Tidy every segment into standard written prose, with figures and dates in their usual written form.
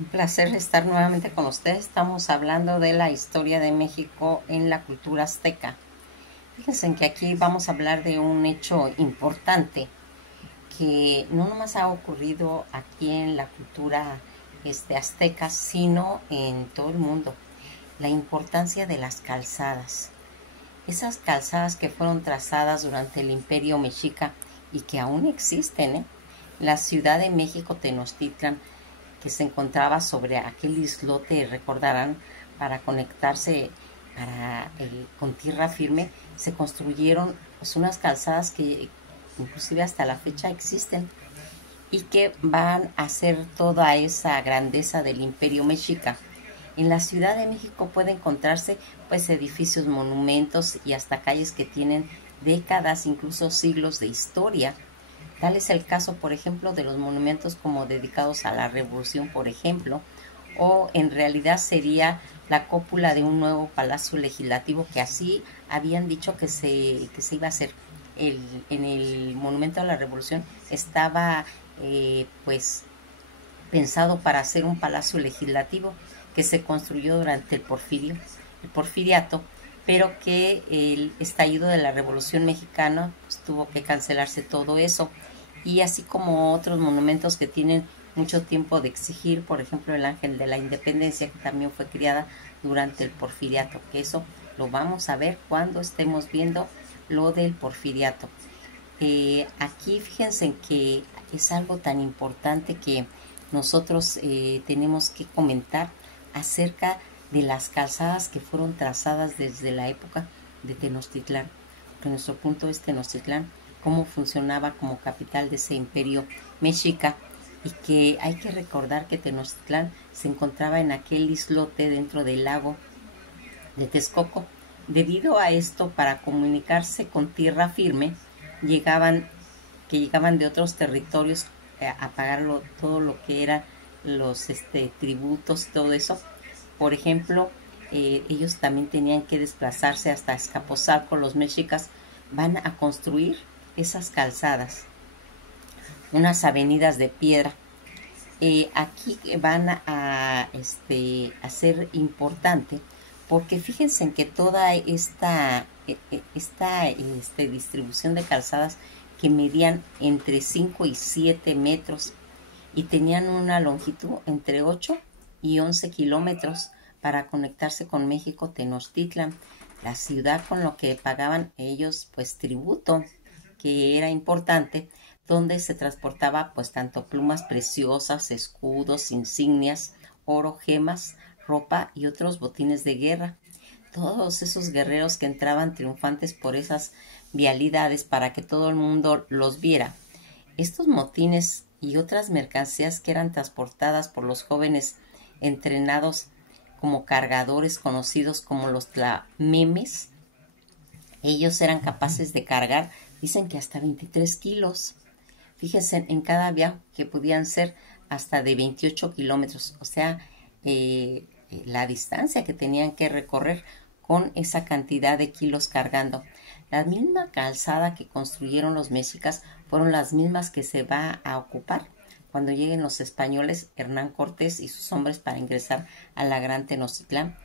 Un placer estar nuevamente con ustedes. Estamos hablando de la historia de México en la cultura azteca. Fíjense que aquí vamos a hablar de un hecho importante que no nomás ha ocurrido aquí en la cultura azteca, sino en todo el mundo. La importancia de las calzadas. Esas calzadas que fueron trazadas durante el Imperio Mexica y que aún existen, ¿eh? La Ciudad de México, Tenochtitlan, que se encontraba sobre aquel islote, recordarán, para conectarse con tierra firme, se construyeron pues, unas calzadas que inclusive hasta la fecha existen y que van a ser toda esa grandeza del Imperio Mexica. En la Ciudad de México puede encontrarse pues edificios, monumentos y hasta calles que tienen décadas, incluso siglos de historia. Tal es el caso, por ejemplo, de los monumentos como dedicados a la Revolución, por ejemplo, o en realidad sería la cúpula de un nuevo palacio legislativo que así habían dicho que se iba a hacer. En el Monumento a la Revolución estaba pues pensado para hacer un palacio legislativo que se construyó durante el porfiriato, pero que el estallido de la Revolución Mexicana pues, tuvo que cancelarse todo eso, y así como otros monumentos que tienen mucho tiempo de exigir, por ejemplo el Ángel de la Independencia, que también fue criada durante el porfiriato, que eso lo vamos a ver cuando estemos viendo lo del porfiriato. Aquí fíjense que es algo tan importante que nosotros tenemos que comentar acerca de las calzadas que fueron trazadas desde la época de Tenochtitlán, porque nuestro punto es Tenochtitlán, cómo funcionaba como capital de ese imperio mexica, y que hay que recordar que Tenochtitlán se encontraba en aquel islote dentro del lago de Texcoco. Debido a esto, para comunicarse con tierra firme, llegaban llegaban de otros territorios a pagar todo lo que eran los tributos, todo eso. Por ejemplo, ellos también tenían que desplazarse hasta Azcapotzalco. Los mexicas van a construir esas calzadas, unas avenidas de piedra. Aquí van a ser importante porque fíjense en que toda esta distribución de calzadas que medían entre 5 y 7 metros y tenían una longitud entre 8 y 11 kilómetros para conectarse con México Tenochtitlan, la ciudad, con lo que pagaban ellos pues tributo, que era importante, donde se transportaba pues tanto plumas preciosas, escudos, insignias, oro, gemas, ropa y otros botines de guerra. Todos esos guerreros que entraban triunfantes por esas vialidades para que todo el mundo los viera. Estos motines y otras mercancías que eran transportadas por los jóvenes entrenados como cargadores, conocidos como los tlamemes, ellos eran capaces de cargar, dicen que hasta 23 kilos. Fíjense en cada viaje, que podían ser hasta de 28 kilómetros, o sea, la distancia que tenían que recorrer con esa cantidad de kilos cargando. La misma calzada que construyeron los mexicas fueron las mismas que se va a ocupar cuando lleguen los españoles, Hernán Cortés y sus hombres, para ingresar a la Gran Tenochtitlán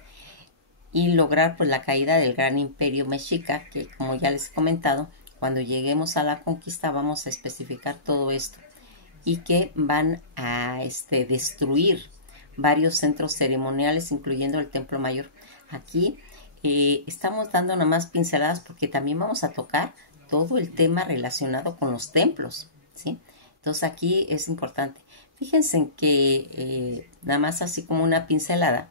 y lograr pues la caída del gran imperio mexica, que como ya les he comentado, cuando lleguemos a la conquista vamos a especificar todo esto, y que van a destruir varios centros ceremoniales, incluyendo el Templo Mayor. Aquí estamos dando nomás pinceladas porque también vamos a tocar todo el tema relacionado con los templos, ¿sí? Entonces aquí es importante. Fíjense que nada más así como una pincelada,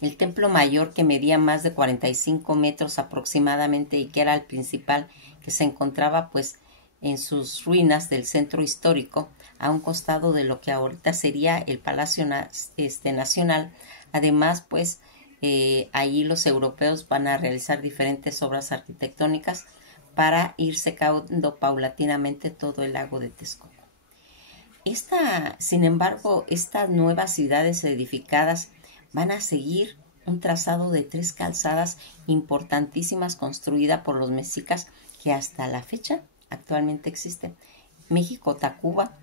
el Templo Mayor, que medía más de 45 metros aproximadamente y que era el principal, que se encontraba pues en sus ruinas del centro histórico, a un costado de lo que ahorita sería el Palacio Nacional. Además, pues ahí los europeos van a realizar diferentes obras arquitectónicas para ir secando paulatinamente todo el lago de Texcoco. Sin embargo, estas nuevas ciudades edificadas van a seguir un trazado de 3 calzadas importantísimas construida por los mexicas, que hasta la fecha actualmente existen. México-Tacuba,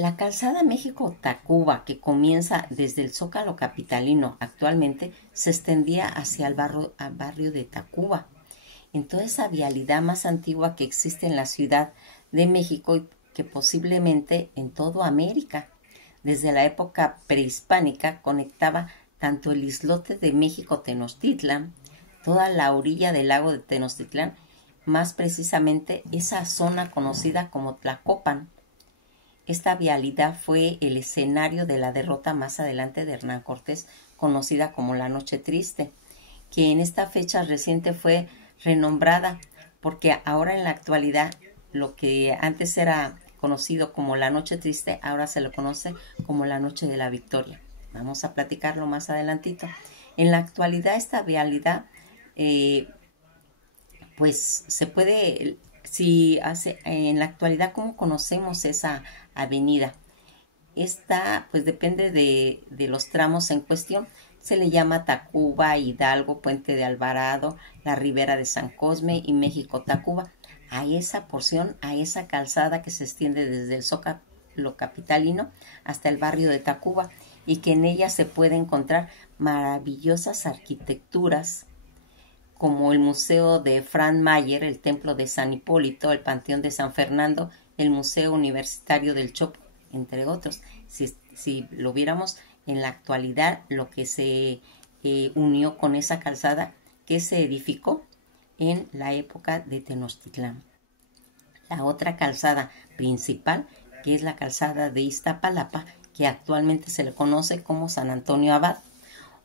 La calzada México-Tacuba, que comienza desde el Zócalo capitalino actualmente, se extendía hacia el barrio de Tacuba, en toda esa vialidad más antigua que existe en la Ciudad de México y que posiblemente en toda América. Desde la época prehispánica conectaba tanto el islote de México-Tenochtitlan, toda la orilla del lago de Tenochtitlán, más precisamente esa zona conocida como Tlacopan. Esta vialidad fue el escenario de la derrota más adelante de Hernán Cortés, conocida como la Noche Triste, que en esta fecha reciente fue renombrada porque ahora en la actualidad lo que antes era conocido como la Noche Triste, ahora se lo conoce como la Noche de la Victoria. Vamos a platicarlo más adelantito. En la actualidad esta vialidad pues se puede, si hace, en la actualidad, ¿cómo conocemos esa avenida? Esta, pues depende de los tramos en cuestión. Se le llama Tacuba, Hidalgo, Puente de Alvarado, la Ribera de San Cosme y México-Tacuba. A esa porción, a esa calzada que se extiende desde el Zócalo capitalino hasta el barrio de Tacuba y que en ella se puede encontrar maravillosas arquitecturas como el Museo de Franz Mayer, el Templo de San Hipólito, el Panteón de San Fernando, el Museo Universitario del Chopo, entre otros. Si lo viéramos en la actualidad, lo que se unió con esa calzada que se edificó en la época de Tenochtitlán. La otra calzada principal, que es la calzada de Iztapalapa, que actualmente se le conoce como San Antonio Abad.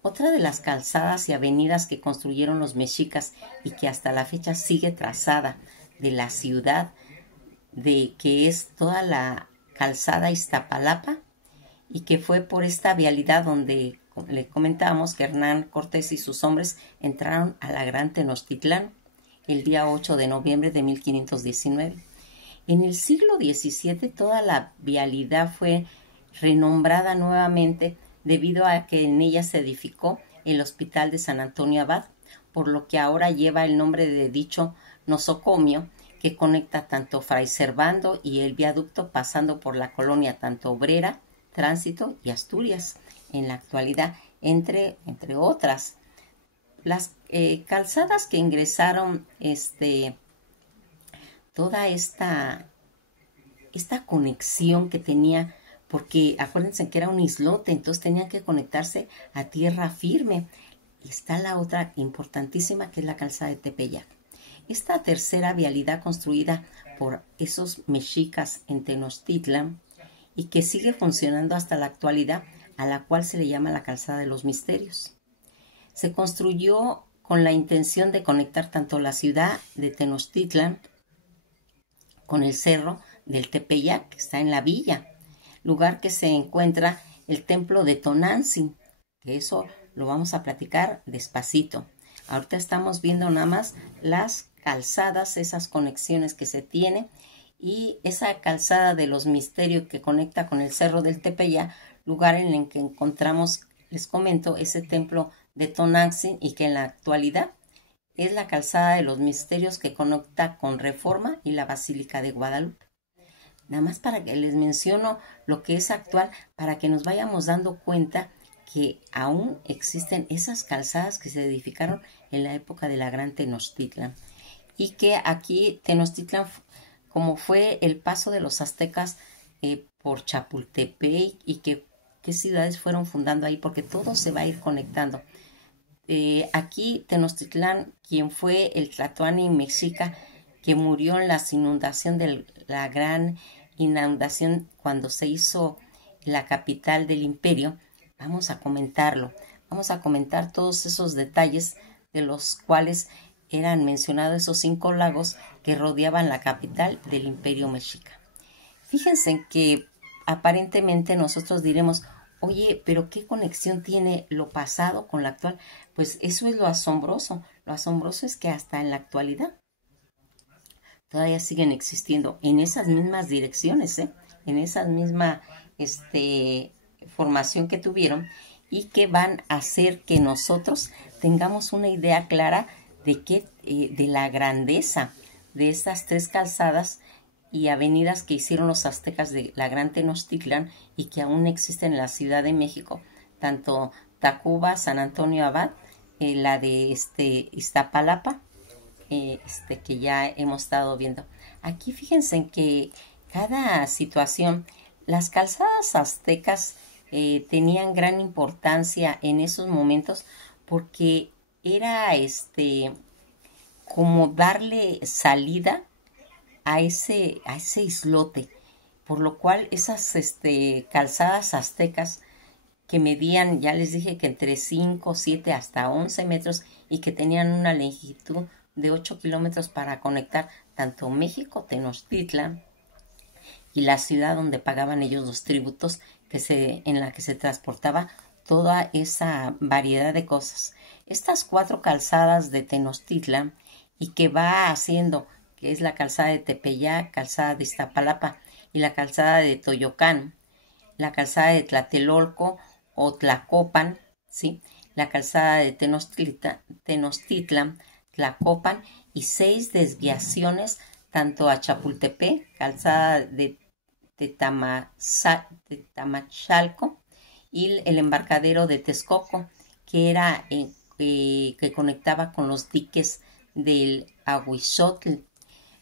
Otra de las calzadas y avenidas que construyeron los mexicas y que hasta la fecha sigue trazada de la ciudad, de que es toda la calzada Iztapalapa, y que fue por esta vialidad donde le comentábamos que Hernán Cortés y sus hombres entraron a la Gran Tenochtitlán el día 8 de noviembre de 1519. En el siglo XVII toda la vialidad fue renombrada nuevamente debido a que en ella se edificó el Hospital de San Antonio Abad, por lo que ahora lleva el nombre de dicho nosocomio que conecta tanto Fray Servando y el viaducto pasando por la colonia tanto Obrera, Tránsito y Asturias en la actualidad, entre otras. Las calzadas que ingresaron toda esta conexión que tenía, porque acuérdense que era un islote, entonces tenían que conectarse a tierra firme. Y está la otra importantísima, que es la calzada de Tepeyac. Esta tercera vialidad construida por esos mexicas en Tenochtitlan y que sigue funcionando hasta la actualidad, a la cual se le llama la calzada de los misterios. Se construyó con la intención de conectar tanto la ciudad de Tenochtitlan con el cerro del Tepeyac, que está en la villa, lugar que se encuentra el templo de Tonantzin, que eso lo vamos a platicar despacito. Ahorita estamos viendo nada más las calzadas, esas conexiones que se tiene, y esa calzada de los misterios que conecta con el cerro del Tepeyac, lugar en el que encontramos, les comento, ese templo de Tonantzin, y que en la actualidad es la calzada de los misterios que conecta con Reforma y la Basílica de Guadalupe. Nada más para que les menciono lo que es actual, para que nos vayamos dando cuenta que aún existen esas calzadas que se edificaron en la época de la Gran Tenochtitlan. Y que aquí Tenochtitlan, como fue el paso de los aztecas por Chapultepec, y qué ciudades fueron fundando ahí, porque todo se va a ir conectando. Aquí Tenochtitlán, quien fue el tlatoani mexica que murió en la inundación de la gran inundación cuando se hizo la capital del imperio, vamos a comentarlo. Vamos a comentar todos esos detalles de los cuales eran mencionados esos 5 lagos que rodeaban la capital del imperio mexica. Fíjense que aparentemente nosotros diremos, oye, pero ¿qué conexión tiene lo pasado con lo actual? Pues eso es lo asombroso. Lo asombroso es que hasta en la actualidad todavía siguen existiendo en esas mismas direcciones, en esa misma formación que tuvieron, y que van a hacer que nosotros tengamos una idea clara de la grandeza de estas 3 calzadas y avenidas que hicieron los aztecas de la Gran Tenochtitlan y que aún existen en la Ciudad de México, tanto Tacuba, San Antonio Abad, la de Iztapalapa, que ya hemos estado viendo. Aquí fíjense en que cada situación, las calzadas aztecas tenían gran importancia en esos momentos porque era como darle salida a ese islote, por lo cual esas calzadas aztecas que medían, ya les dije que entre 5, 7 hasta 11 metros y que tenían una longitud de 8 kilómetros para conectar tanto México, Tenochtitlan y la ciudad donde pagaban ellos los tributos en la que se transportaba toda esa variedad de cosas. Estas 4 calzadas de Tenochtitlan y que va haciendo, que es la calzada de Tepeyac, calzada de Iztapalapa y la calzada de Toyocán, la calzada de Tlatelolco o Tlacopan, ¿sí? La calzada de Tenochtitlan, Tlacopan y 6 desviaciones tanto a Chapultepec, calzada de Tamachalco y el embarcadero de Texcoco, que era que conectaba con los diques del Ahuizotl.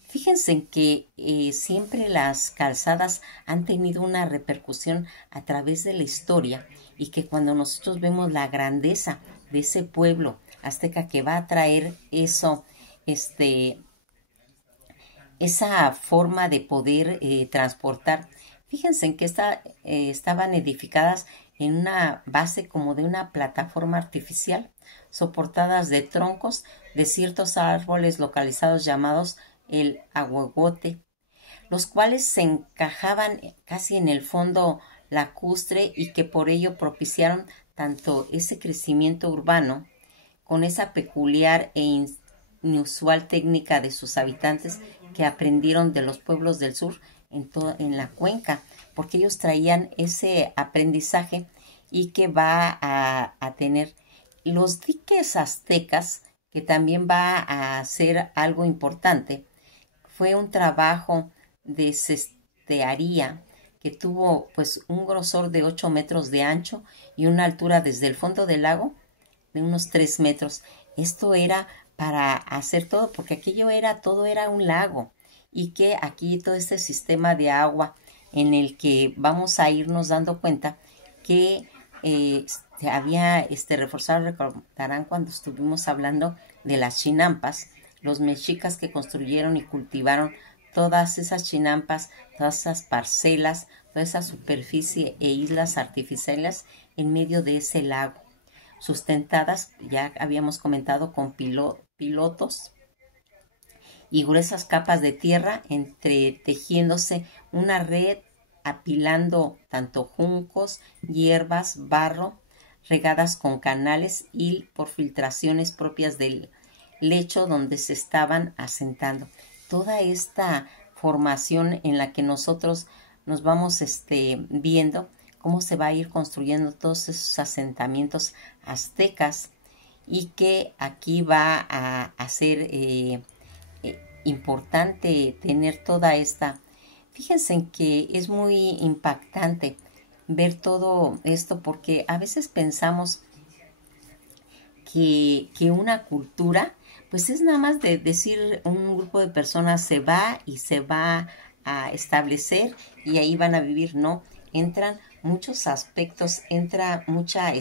Fíjense en que siempre las calzadas han tenido una repercusión a través de la historia y que cuando nosotros vemos la grandeza de ese pueblo azteca que va a traer eso, esa forma de poder transportar. Fíjense en que estaban edificadas en una base como de una plataforma artificial, soportadas de troncos de ciertos árboles localizados llamados el ahuehuote, los cuales se encajaban casi en el fondo lacustre y que por ello propiciaron tanto ese crecimiento urbano con esa peculiar e inusual técnica de sus habitantes que aprendieron de los pueblos del sur en la cuenca, porque ellos traían ese aprendizaje y que va a tener los diques aztecas, que también va a ser algo importante. Fue un trabajo de cestearía que tuvo pues un grosor de 8 metros de ancho y una altura desde el fondo del lago de unos 3 metros. Esto era para hacer todo, porque todo era un lago y que aquí todo este sistema de agua en el que vamos a irnos dando cuenta que había reforzado, recordarán cuando estuvimos hablando de las chinampas, los mexicas que construyeron y cultivaron todas esas chinampas, todas esas parcelas, toda esa superficie e islas artificiales en medio de ese lago, sustentadas, ya habíamos comentado, con pilotos y gruesas capas de tierra entretejiéndose una red, apilando tanto juncos, hierbas, barro, regadas con canales y por filtraciones propias del lecho donde se estaban asentando. Toda esta formación en la que nosotros nos vamos viendo cómo se va a ir construyendo todos esos asentamientos aztecas y que aquí va a ser importante tener toda esta. Fíjense en que es muy impactante ver todo esto porque a veces pensamos que una cultura pues es nada más de decir un grupo de personas se va y se va a establecer y ahí van a vivir. No, entran muchos aspectos, entra mucha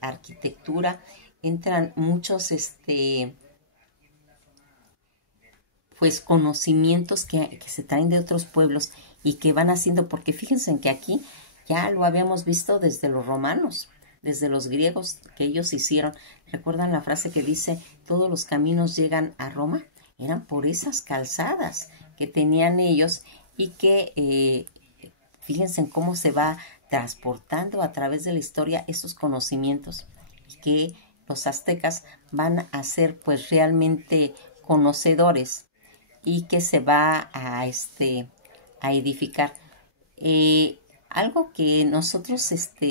arquitectura, entran muchos pues conocimientos que se traen de otros pueblos y que van haciendo, porque fíjense en que aquí ya lo habíamos visto desde los romanos, desde los griegos, que ellos hicieron. ¿Recuerdan la frase que dice todos los caminos llegan a Roma? Eran por esas calzadas que tenían ellos y que fíjense en cómo se va transportando a través de la historia esos conocimientos y que los aztecas van a ser pues realmente conocedores y que se va a edificar. Algo que nosotros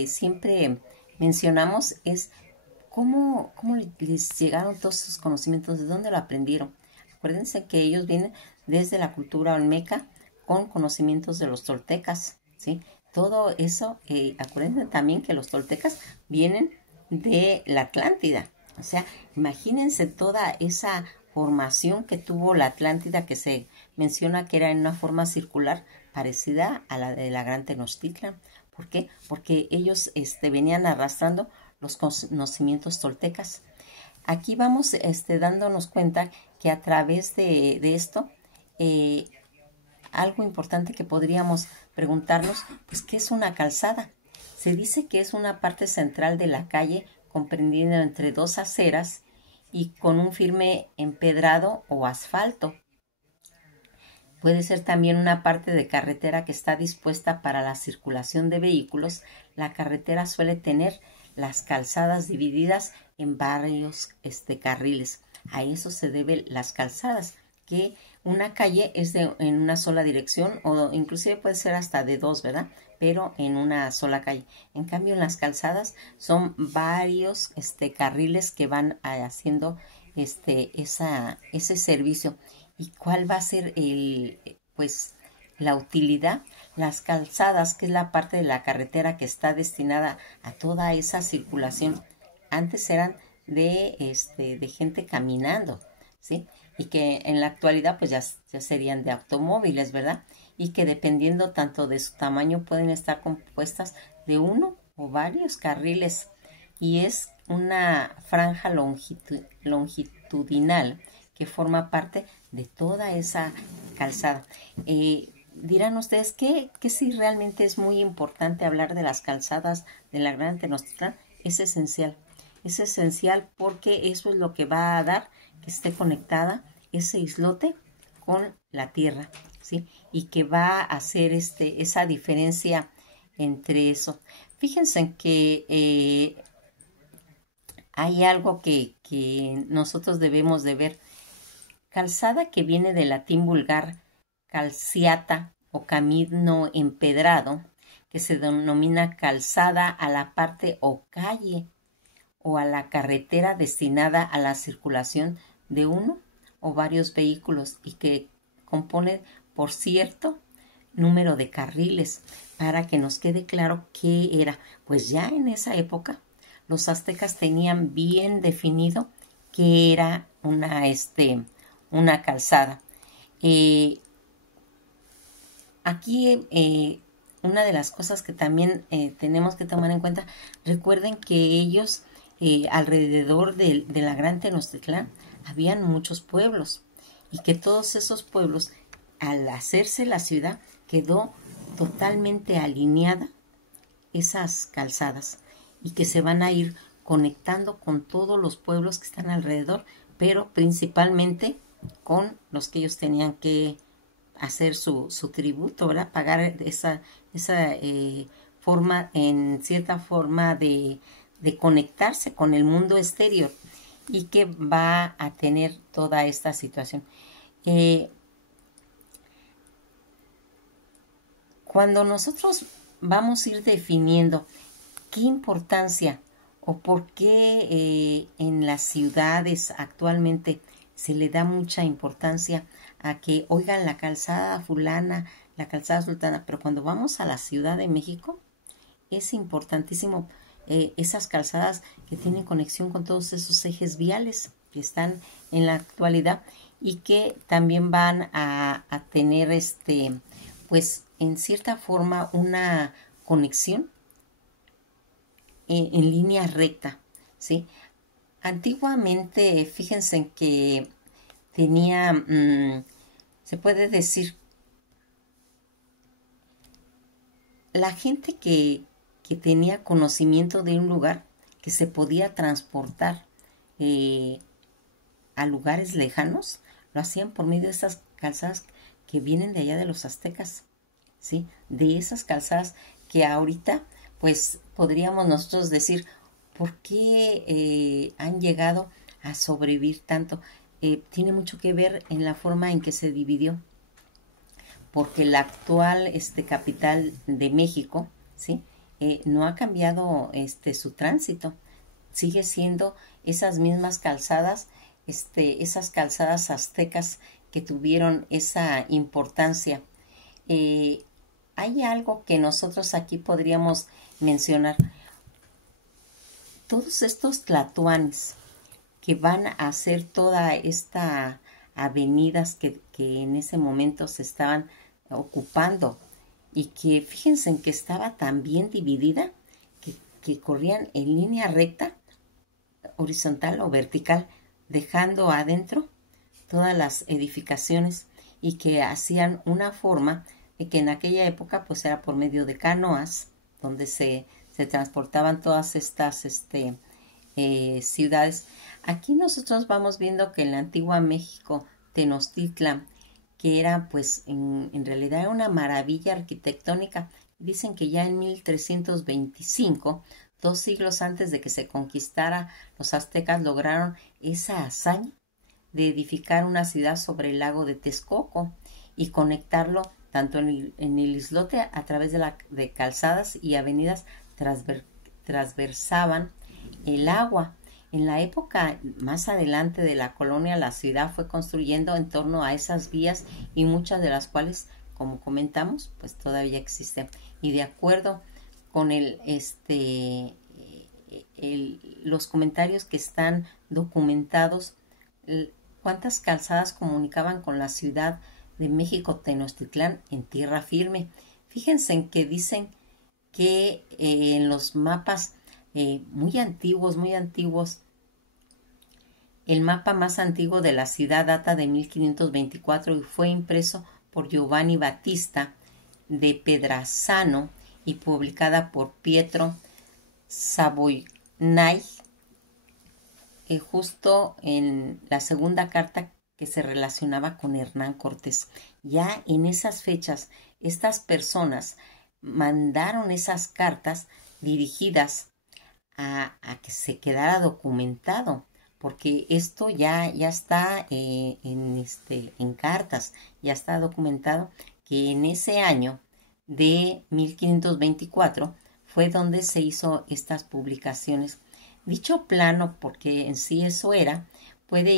siempre mencionamos es cómo les llegaron todos esos conocimientos, de dónde lo aprendieron. Acuérdense que ellos vienen desde la cultura olmeca con conocimientos de los toltecas, ¿sí? Todo eso, acuérdense también que los toltecas vienen de la Atlántida. O sea, imagínense toda esa formación que tuvo la Atlántida, que se menciona que era en una forma circular parecida a la de la Gran Tenochtitlan. ¿Por qué? Porque ellos venían arrastrando los conocimientos toltecas. Aquí vamos dándonos cuenta que a través de esto, algo importante que podríamos preguntarnos, pues, ¿qué es una calzada? Se dice que es una parte central de la calle comprendida entre dos aceras y con un firme empedrado o asfalto. Puede ser también una parte de carretera que está dispuesta para la circulación de vehículos. La carretera suele tener las calzadas divididas en varios carriles. A eso se deben las calzadas, que una calle es en una sola dirección o inclusive puede ser hasta de dos, ¿verdad? Pero en una sola calle. En cambio, en las calzadas son varios carriles que van haciendo ese servicio. ¿Y cuál va a ser la utilidad? Las calzadas, que es la parte de la carretera que está destinada a toda esa circulación. Antes eran de gente caminando, ¿sí? Y que en la actualidad pues ya serían de automóviles, ¿verdad? Y que dependiendo tanto de su tamaño pueden estar compuestas de uno o varios carriles. Y es una franja longitudinal que forma parte de toda esa calzada. Dirán ustedes que si realmente es muy importante hablar de las calzadas de la Gran Tenochtitlan. Es esencial. Es esencial porque eso es lo que va a dar que esté conectada ese islote con la tierra, ¿sí? Y que va a hacer esa diferencia entre eso. Fíjense que hay algo que nosotros debemos de ver. Calzada, que viene del latín vulgar calciata o camino empedrado, que se denomina calzada a la parte o calle o a la carretera destinada a la circulación de uno o varios vehículos y que compone por cierto número de carriles. Para que nos quede claro qué era, pues ya en esa época los aztecas tenían bien definido qué era una calzada. Aquí una de las cosas que también tenemos que tomar en cuenta, recuerden que ellos alrededor de la Gran Tenochtitlan habían muchos pueblos y que todos esos pueblos, al hacerse la ciudad, quedó totalmente alineada esas calzadas y que se van a ir conectando con todos los pueblos que están alrededor, pero principalmente con los que ellos tenían que hacer su tributo, ¿verdad? Pagar esa forma, en cierta forma de conectarse con el mundo exterior y que va a tener toda esta situación. Cuando nosotros vamos a ir definiendo qué importancia o por qué en las ciudades actualmente se le da mucha importancia a que oigan la calzada fulana, la calzada sultana, pero cuando vamos a la Ciudad de México es importantísimo esas calzadas que tienen conexión con todos esos ejes viales que están en la actualidad y que también van a tener pues en cierta forma una conexión en línea recta, ¿sí? Antiguamente, fíjense que tenía, se puede decir, la gente que tenía conocimiento de un lugar, que se podía transportar a lugares lejanos, lo hacían por medio de esas calzadas que vienen de allá de los aztecas, ¿sí? De esas calzadas que ahorita, pues, podríamos nosotros decir, ¿por qué han llegado a sobrevivir tanto? Tiene mucho que ver en la forma en que se dividió, porque la actual capital de México, ¿sí? No ha cambiado su tránsito, sigue siendo esas mismas calzadas, esas calzadas aztecas que tuvieron esa importancia. eh, hay algo que nosotros aquí podríamos mencionar. Todos estos tlatoanes que van a hacer toda esta avenidas que en ese momento se estaban ocupando y que fíjense en que estaba tan bien dividida que corrían en línea recta, horizontal o vertical, dejando adentro todas las edificaciones y que hacían una forma de que en aquella época pues era por medio de canoas donde se transportaban todas estas ciudades. Aquí nosotros vamos viendo que en la antigua México, Tenochtitlan, que era pues en realidad una maravilla arquitectónica, dicen que ya en 1325, 2 siglos antes de que se conquistara, los aztecas lograron esa hazaña de edificar una ciudad sobre el lago de Texcoco y conectarlo tanto en el islote a través de calzadas y avenidas transversaban el agua. En la época más adelante de la colonia, la ciudad fue construyendo en torno a esas vías y muchas de las cuales, como comentamos, pues todavía existen. Y de acuerdo con los comentarios que están documentados, cuántas calzadas comunicaban con la ciudad de México Tenochtitlán en tierra firme. Fíjense en que dicen que en los mapas muy antiguos, el mapa más antiguo de la ciudad data de 1524 y fue impreso por Giovanni Battista de Pedrazzano y publicada por Pietro Savoinay, justo en la segunda carta que se relacionaba con Hernán Cortés. Ya en esas fechas, estas personas mandaron esas cartas dirigidas a que se quedara documentado, porque esto ya está en cartas, ya está documentado que en ese año de 1524 fue donde se hizo estas publicaciones. Dicho plano, porque en sí eso era, puede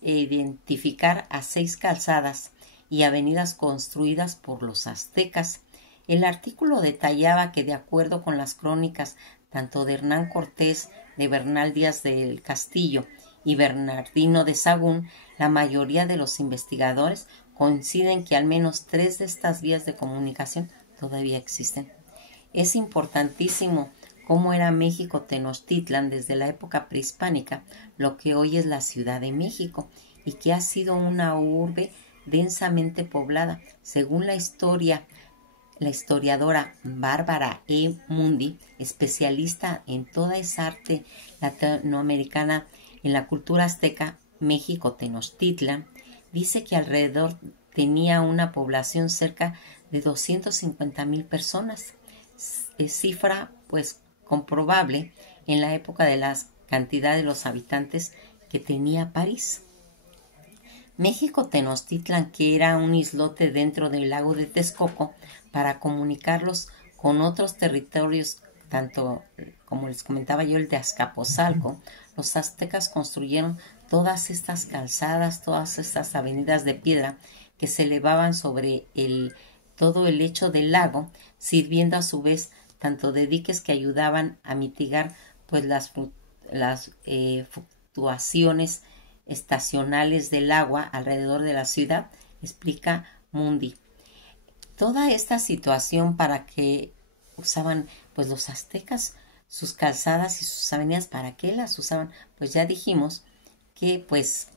identificar a 6 calzadas y avenidas construidas por los aztecas. El artículo detallaba que de acuerdo con las crónicas tanto de Hernán Cortés, de Bernal Díaz del Castillo y Bernardino de Sahagún, la mayoría de los investigadores coinciden que al menos 3 de estas vías de comunicación todavía existen. Es importantísimo cómo era México Tenochtitlan desde la época prehispánica, lo que hoy es la Ciudad de México, y que ha sido una urbe densamente poblada. Según la historiadora Bárbara E. Mundi, especialista en toda esa arte latinoamericana en la cultura azteca, México Tenochtitlan, dice que alrededor tenía una población cerca de 250,000 personas, cifra pues comprobable en la época de la cantidad de los habitantes que tenía París. México Tenochtitlan, que era un islote dentro del lago de Texcoco, para comunicarlos con otros territorios, tanto como les comentaba yo el de Azcapotzalco, los aztecas construyeron todas estas calzadas, todas estas avenidas de piedra que se elevaban sobre todo el lecho del lago, sirviendo a su vez tanto de diques que ayudaban a mitigar pues las fluctuaciones estacionales del agua alrededor de la ciudad, explica Mundi. Toda esta situación para que usaban pues los aztecas sus calzadas y sus avenidas, ¿para qué las usaban? Pues ya dijimos que pues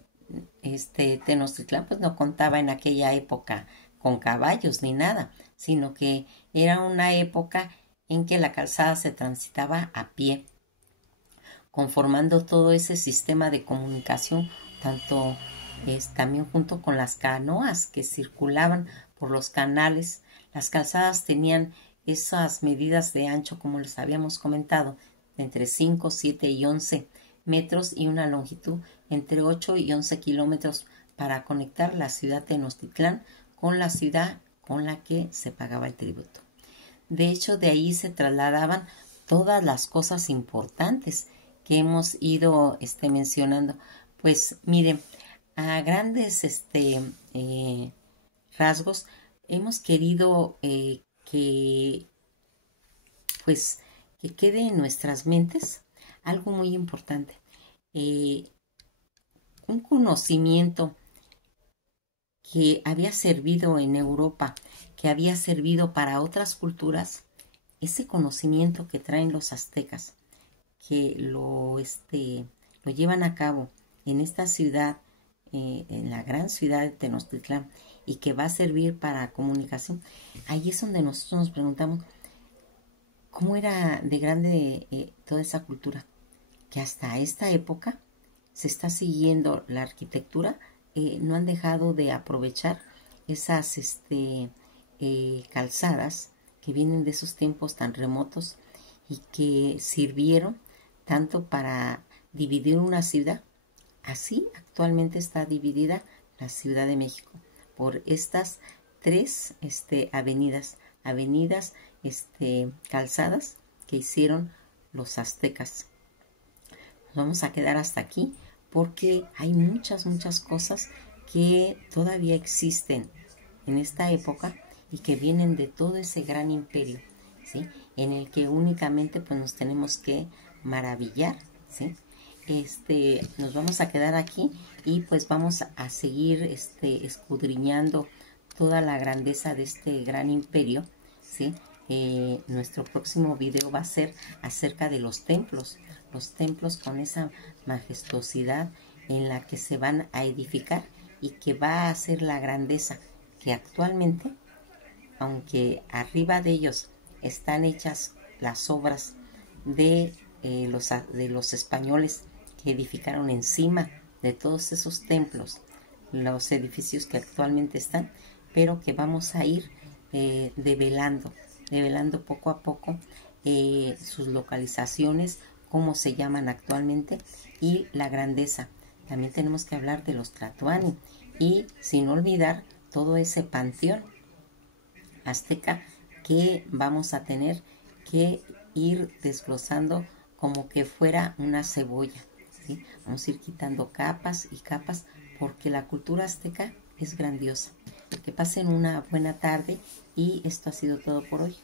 Tenochtitlán pues no contaba en aquella época con caballos ni nada, sino que era una época en que la calzada se transitaba a pie, conformando todo ese sistema de comunicación, tanto también junto con las canoas que circulaban por los canales. Las calzadas tenían esas medidas de ancho, como les habíamos comentado, de entre 5, 7 y 11 metros y una longitud entre 8 y 11 kilómetros para conectar la ciudad de Tenochtitlán con la ciudad con la que se pagaba el tributo. De hecho, de ahí se trasladaban todas las cosas importantes que hemos ido mencionando. Pues miren, a grandes rasgos, hemos querido que, pues, que quede en nuestras mentes algo muy importante, eh, un conocimiento que había servido en Europa, que había servido para otras culturas, ese conocimiento que traen los aztecas, que lo llevan a cabo en esta ciudad, en la gran ciudad de Tenochtitlán, y que va a servir para comunicación. Ahí es donde nosotros nos preguntamos cómo era de grande toda esa cultura, que hasta esta época se está siguiendo la arquitectura, no han dejado de aprovechar esas calzadas que vienen de esos tiempos tan remotos y que sirvieron tanto para dividir una ciudad. Así actualmente está dividida la Ciudad de México por estas tres avenidas, calzadas que hicieron los aztecas. Nos vamos a quedar hasta aquí porque hay muchas cosas que todavía existen en esta época y que vienen de todo ese gran imperio, ¿sí? En el que únicamente pues nos tenemos que maravillar, ¿sí? Nos vamos a quedar aquí y pues vamos a seguir escudriñando toda la grandeza de este gran imperio, ¿sí? Nuestro próximo video va a ser acerca de los templos con esa majestuosidad en la que se van a edificar y que va a ser la grandeza que actualmente, aunque arriba de ellos están hechas las obras de los españoles que edificaron encima de todos esos templos, los edificios que actualmente están, pero que vamos a ir develando poco a poco sus localizaciones, cómo se llaman actualmente y la grandeza. También tenemos que hablar de los Tlatoani y sin olvidar todo ese panteón azteca que vamos a tener que ir desglosando como que fuera una cebolla, ¿sí? Vamos a ir quitando capas y capas porque la cultura azteca es grandiosa. Que pasen una buena tarde y esto ha sido todo por hoy.